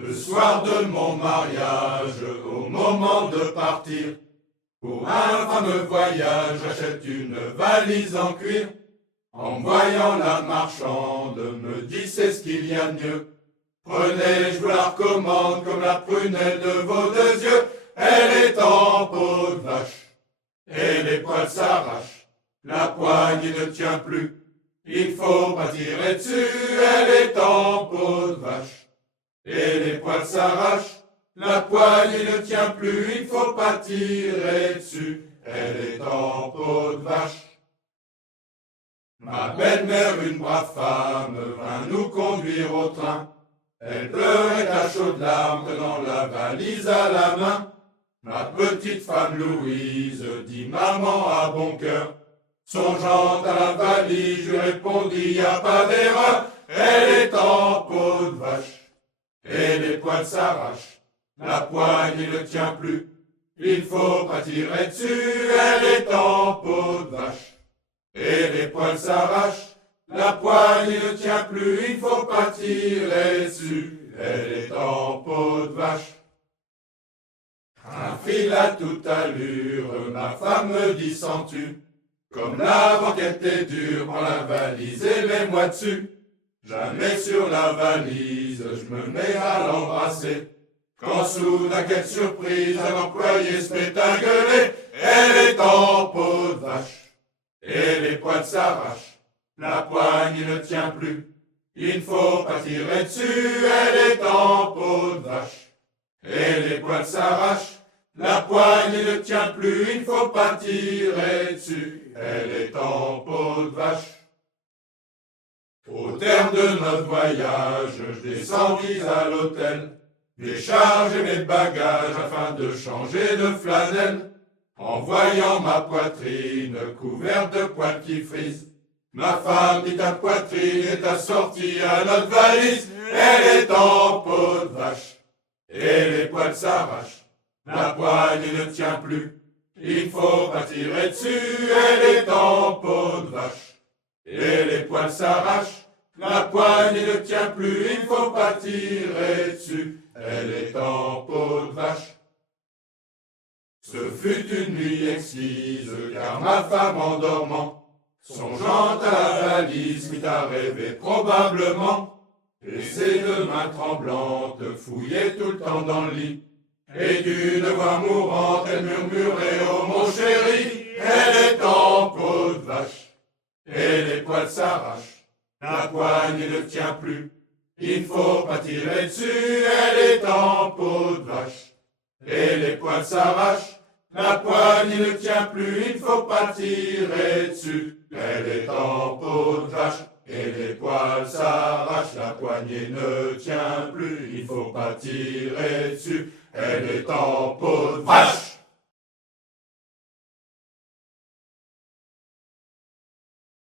Le soir de mon mariage, au moment de partir, pour un fameux voyage, j'achète une valise en cuir. En voyant la marchande, me dit c'est ce qu'il y a de mieux. Prenez, je vous la recommande comme la prunelle de vos deux yeux. Elle est en peau de vache, et les poils s'arrachent. La poigne ne tient plus, il faut pas tirer dessus. Elle est en peau de vache, et les poils s'arrachent. La poigne ne tient plus, il faut pas tirer dessus. Elle est en peau de vache. Ma belle-mère, une brave femme, vint nous conduire au train. Elle pleurait à chaudes larmes, tenant la valise à la main. Ma petite femme Louise dit maman à bon cœur. Songeant à la valise, je répondis y a pas d'erreur. Elle est en peau de vache, et les poils s'arrachent. La poigne ne tient plus, il faut pas tirer dessus. Elle est en peau de vache, et les poils s'arrachent. La poigne ne tient plus, il faut pas tirer dessus. Elle est en peau de vache. Un fil à toute allure, ma femme me dit sens-tu, comme la banquette est dure, prends la valise et mets-moi dessus. Jamais sur la valise, je me mets à l'embrasser. Quand soudain, quelle surprise, un employé se met à gueuler. Elle est en peau de vache, et les poils s'arrachent. La poigne ne tient plus, il ne faut pas tirer dessus. Elle est en peau de vache, et les poils s'arrachent. La poigne ne tient plus, il ne faut pas tirer dessus. Elle est en peau de vache. Au terme de notre voyage, je descendis à l'hôtel, décharger mes bagages afin de changer de flanelle. En voyant ma poitrine couverte de poils qui frisent, ma femme dit ta poitrine est assortie à notre valise. Elle est en peau de vache, et les poils s'arrachent. La poigne ne tient plus, il faut pas tirer dessus. Elle est en peau de vache, et les poils s'arrachent. La poigne ne tient plus, il faut pas tirer dessus. Elle est en peau de vache. Ce fut une nuit exquise, car ma femme en dormant, songeant à la valise, mit à rêver probablement. Et ses deux mains tremblantes fouillaient tout le temps dans le lit. Et d'une voix mourante, elle murmurait « Oh mon chéri, elle est en peau de vache, et les poils s'arrachent. La poigne ne tient plus, il ne faut pas tirer dessus. Elle est en peau de vache, et les poils s'arrachent. La poigne ne tient plus, il ne faut pas tirer dessus. Elle est en peau de vache, et les poils s'arrachent. La poignée ne tient plus, il ne faut pas tirer dessus. Elle est en peau